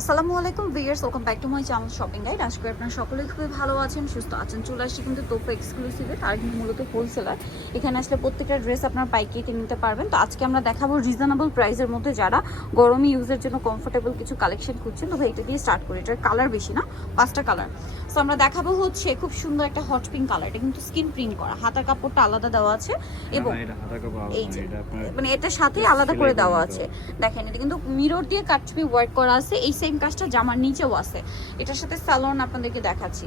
আসসালামু আলাইকুম viewers welcome back to my channel shopping guide. আজকে আপনারা সকলে খুবই ভালো আছেন সুস্থ আছেন। চলে আসছি কিন্তু তোপা এক্সক্লুসিভে তার কিন্তু মূলত হোলসেলার এখানে আসলে প্রত্যেকটা ড্রেস আপনার পাইকারিতে নিতে পারবেন। তো আজকে আমরা দেখাবো রিজনেবল প্রাইসের মধ্যে যারা গরমে ইউজের জন্য কমফোর্টেবল কিছু কালেকশন খুঁজছেন। তো এটা দিয়ে স্টার্ট করি। এটার কালার বেশি না পাঁচটা কালার সো আমরা দেখাবো হচ্ছে খুব সুন্দর একটা হট পিঙ্ক কালার এটা কিন্তু স্কিন প্রিন্ট করা। হাতার কাপড়টা আলাদা দেওয়া আছে এবং এই যে মানে এটার সাথে আলাদা করে দেওয়া আছে। দেখেন এটা কিন্তু মিরর দিয়ে কাটছবি ওয়ার্ক করা আছে। এই সেম কাজটা জামার নিচেও আছে। এটার সাথে স্যালন আপনাদেরকে দেখাচ্ছি।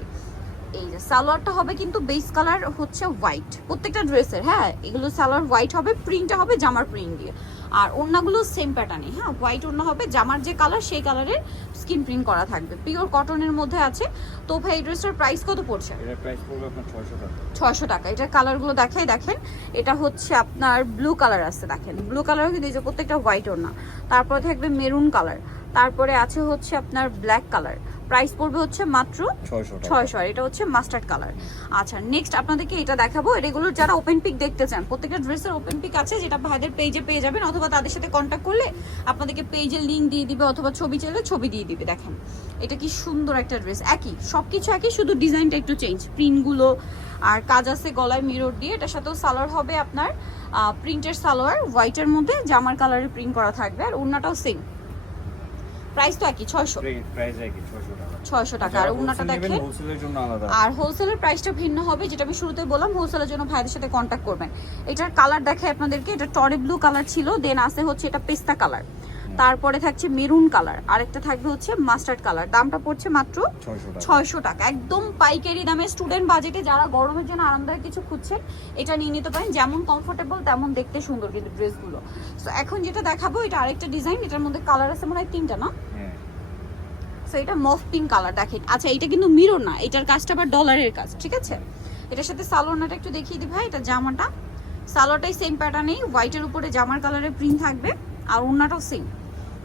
এই যে সালোয়ারটা হবে কিন্তু বেস কালার হচ্ছে হোয়াইট। প্রত্যেকটা ড্রেসের হ্যাঁ এগুলো সালোয়ার হোয়াইট হবে প্রিন্টটা হবে জামার প্রিন্ট দিয়ে। আর ওড়নাগুলো সেম প্যাটার্নে হ্যাঁ হোয়াইট ওড়না হবে জামার যে কালার সেই কালারের স্কিন প্রিন্ট করা থাকবে। পিওর কটনের মধ্যে আছে। তো ভাই এই ড্রেসটার প্রাইস কত পড়ছে? এটা প্রাইস পড়বে আপনার 600 টাকা। ছয়শো টাকা। এটার কালারগুলো দেখাই দেখেন। এটা হচ্ছে আপনার ব্লু কালার আছে দেখেন। ব্লু কালারও কিন্তু এই যে প্রত্যেকটা হোয়াইট ওর না। তারপরে থাকবে মেরুন কালার তারপরে আছে হচ্ছে আপনার ব্ল্যাক কালার প্রাইস পড়বে হচ্ছে মাত্র 600 টাকা। ছয়শো আর এটা হচ্ছে মাস্টার্ড কালার। আচ্ছা নেক্সট আপনাদেরকে এটা দেখাবো। এগুলোর যারা ওপেন পিক দেখতে চান প্রত্যেকটা ড্রেসের ওপেন পিক আছে যেটা ভাইদের পেজে পেয়ে যাবেন অথবা তাদের সাথে কন্ট্যাক্ট করলে আপনাদেরকে পেজের লিঙ্ক দিয়ে দিবে অথবা ছবি চাইলে ছবি দিয়ে দিবে দেখেন। এটা কি সুন্দর একটা ড্রেস একই সব কিছু একই শুধু ডিজাইনটা একটু চেঞ্জ প্রিন্টগুলো আর কাজ আছে গলায় মিরর দিয়ে এটার সাথেও সালোয়ার হবে আপনার প্রিন্টের সালোয়ার হোয়াইটের মধ্যে জামার কালারে প্রিন্ট করা থাকবে আর ওড়নাটাও সেম প্রাইস তো একই ছয়শো। প্রাইস একই 600 টাকা। ছয়শো টাকা। আর ওড়নাটা দেখেন হোলসেলের জন্য আলাদা। আর হোলসেলের প্রাইসটা ভিন্ন হবে যেটা আমি শুরুতে বললাম হোলসেলের জন্য ভাইদের সাথে কন্ট্যাক্ট করবেন। এটার কালার দেখাই আপনাদেরকে এটা টরে ব্লু কালার ছিল দেন আছে হচ্ছে এটা পেস্তা কালার তারপরে থাকছে মেরুন কালার আরেকটা থাকবে হচ্ছে মাস্টার্ড কালার দামটা পড়ছে মাত্র 600 টাকা। ছয়শো টাকা। একদম পাইকারি দামে স্টুডেন্ট বাজেটে যারা গরমের জন্য আরামদায়ক কিছু খুঁজছেন এটা নিয়ে নিতে পারেন। যেমন কমফোর্টেবল তেমন দেখতে সুন্দর কিন্তু ড্রেসগুলো সো এখন যেটা দেখাবো এটা আরেকটা ডিজাইন এটার মধ্যে কালার আছে মনে হয় তিনটা না? সো এটা মফ পিঙ্ক কালার দেখেন আচ্ছা এটা কিন্তু মিরো না, এটার কাজটা আবার ডলারের কাজ, ঠিক আছে? এটার সাথে সালোনাটা একটু দেখিয়ে দিই ভাই, এটা জামাটা। সালোয়ারটাই সেম প্যাটার্নেই হোয়াইটের উপরে জামার কালারের প্রিন্ট থাকবে, আর ওড়নাটাও সেম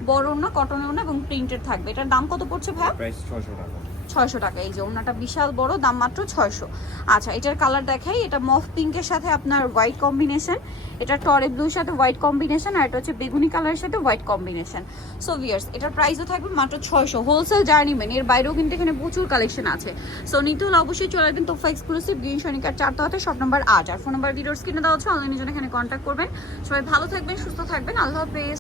বড় ওড়না কটনের ওড়না এবং প্রিন্টেড থাকবে। এটার দাম কত পড়ছে ভাই? প্রাইস ছশো টাকা। ছয়শো টাকা। এই যে ওড়নাটা বিশাল বড়, দাম মাত্র ছয়শো। আচ্ছা এটার কালার দেখাই। এটা মফ পিঙ্কের সাথে আপনার হোয়াইট কম্বিনেশন এটা টরে ব্লুর সাথে হোয়াইট কম্বিনেশন আর এটা হচ্ছে বেগুনি কালারের সাথে হোয়াইট কম্বিনেশন সো ভিয়ার্স এটার প্রাইসও থাকবে মাত্র ছয়শো। হোলসেল যারা নেবেন এর বাইরেও কিন্তু এখানে প্রচুর কালেকশন আছে। সো নিতুল, অবশ্যই চলে আসবেন তোফা এক্সক্লুসিভ গ্রিন সনিকার চার তলাতে সব নম্বর আট। আর ফোন নাম্বার ভিডিওর স্ক্রিনে দেওয়া হচ্ছে অনলাইনের জন্য এখানে কন্ট্যাক্ট করবেন। সবাই ভালো থাকবেন, সুস্থ থাকবেন। আল্লাহ হাফেজ।